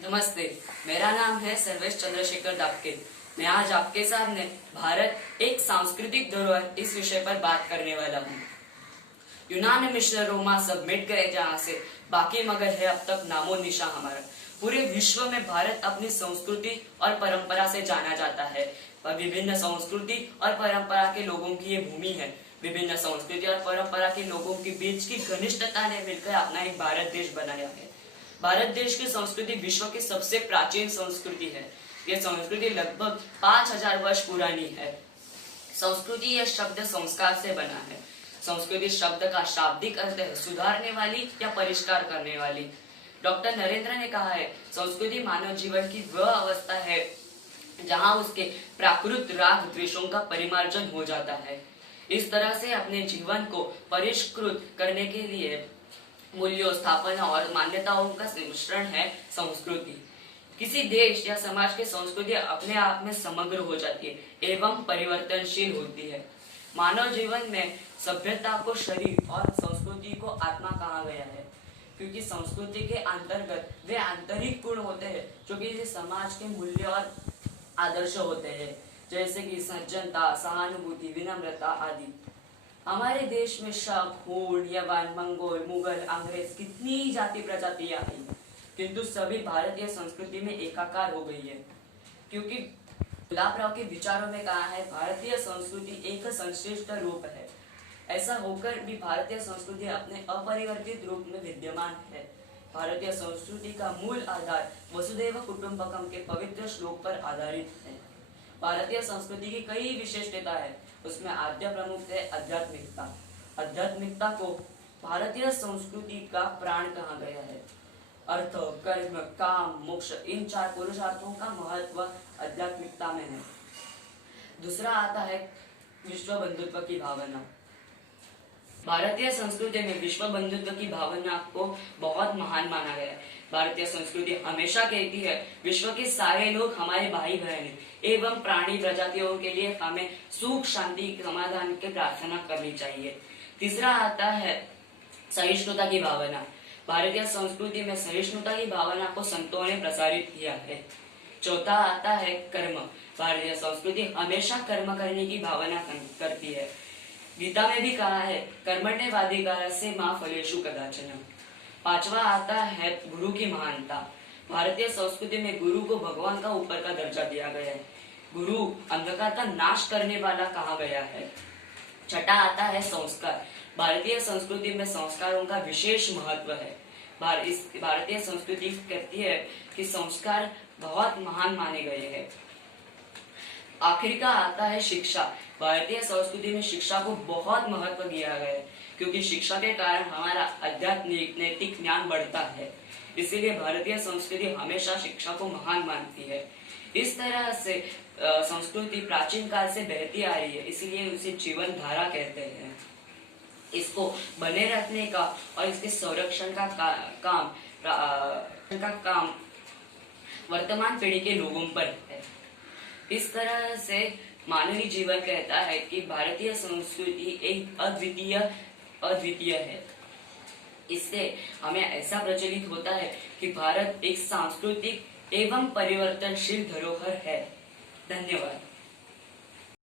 नमस्ते, मेरा नाम है सर्वेश चंद्रशेखर दापके। मैं आज आपके सामने भारत एक सांस्कृतिक धरोहर इस विषय पर बात करने वाला हूँ। यूनान मिस्र रोमा सब मिट गए जहाँ से, बाकी मगर है अब तक नामो निशा हमारा। पूरे विश्व में भारत अपनी संस्कृति और परंपरा से जाना जाता है। पर विभिन्न संस्कृति और परंपरा के लोगों की ये भूमि है। विभिन्न संस्कृति और परंपरा के लोगों के बीच की घनिष्ठता ने मिलकर अपना एक भारत देश बनाया है। भारत देश की संस्कृति विश्व की सबसे प्राचीन संस्कृति है। यह संस्कृति लगभग 5000 वर्ष पुरानी है। संस्कृति यह शब्द संस्कार से बना है। संस्कृति शब्द का शाब्दिक अर्थ है सुधारने वाली या परिष्कार करने वाली। डॉक्टर नरेंद्र ने कहा है, संस्कृति मानव जीवन की वह अवस्था है जहाँ उसके प्राकृत राग द्वेषों का परिमार्जन हो जाता है। इस तरह से अपने जीवन को परिष्कृत करने के लिए मूल्यों, स्थापना और मान्यताओं का मिश्रण है संस्कृति। किसी देश या समाज की संस्कृति अपने आप में समग्र हो जाती है एवं परिवर्तनशील होती है। मानव जीवन में सभ्यता को शरीर और संस्कृति को आत्मा कहा गया है, क्योंकि संस्कृति के अंतर्गत वे आंतरिक गुण होते हैं जो कि समाज के मूल्य और आदर्श होते हैं, जैसे कि सज्जनता, सहानुभूति, विनम्रता आदि। हमारे देश में शक, हूण, यवन, मंगोल, मुगल, अंग्रेज कितनी जाति प्रजातियां आई, किंतु सभी भारतीय संस्कृति में एकाकार हो गई है। क्योंकि गुलाबराव के विचारों में कहा है, भारतीय संस्कृति एक संश्लिष्ट रूप है। ऐसा होकर भी भारतीय संस्कृति अपने अपरिवर्तित रूप में विद्यमान है। भारतीय संस्कृति का मूल आधार वसुधैव कुटुंबकम के पवित्र श्लोक पर आधारित है। भारतीय संस्कृति की कई विशेषता है, उसमें आद्य प्रमुख है आध्यात्मिकता। आध्यात्मिकता को भारतीय संस्कृति का प्राण कहा गया है। अर्थ, कर्म, काम, मोक्ष, इन 4 पुरुषार्थों का महत्व आध्यात्मिकता में है। दूसरा आता है विश्व बंधुत्व की भावना। भारतीय संस्कृति में विश्व बंधुत्व की भावना को बहुत महान माना गया है। भारतीय संस्कृति हमेशा कहती है, विश्व के सारे लोग हमारे भाई बहन हैं एवं प्राणी प्रजातियों के लिए हमें सुख, शांति, समाधान की प्रार्थना करनी चाहिए। तीसरा आता है सहिष्णुता की भावना। भारतीय संस्कृति में सहिष्णुता की भावना को संतों ने प्रसारित किया है। चौथा आता है कर्म। भारतीय संस्कृति हमेशा कर्म करने की भावना करती है। गीता में भी कहा है, कर्मण्येवाधिकारस्य मा फलेषु कदाचन। पांचवा आता है गुरु की महानता। भारतीय संस्कृति में गुरु को भगवान का ऊपर का दर्जा दिया गया है। गुरु अंधकार का नाश करने वाला कहा गया है। छठा आता है संस्कार। भारतीय संस्कृति में संस्कारों का विशेष महत्व है। भारतीय संस्कृति कहती है कि संस्कार बहुत महान माने गए हैं। आखिर का आता है शिक्षा। भारतीय संस्कृति में शिक्षा को बहुत महत्व दिया गया है, क्योंकि शिक्षा के कारण हमारा आध्यात्मिक नैतिक ज्ञान बढ़ता है। इसीलिए भारतीय संस्कृति हमेशा शिक्षा को महान मानती है। इस तरह से संस्कृति प्राचीन काल से बहती आ रही है, इसीलिए उसे जीवन धारा कहते हैं। इसको बने रखने का और इसके संरक्षण का काम वर्तमान पीढ़ी के लोगों पर है। इस तरह से मानवीय जीवन कहता है कि भारतीय संस्कृति एक अद्वितीय है। इससे हमें ऐसा प्रचलित होता है कि भारत एक सांस्कृतिक एवं परिवर्तनशील धरोहर है। धन्यवाद।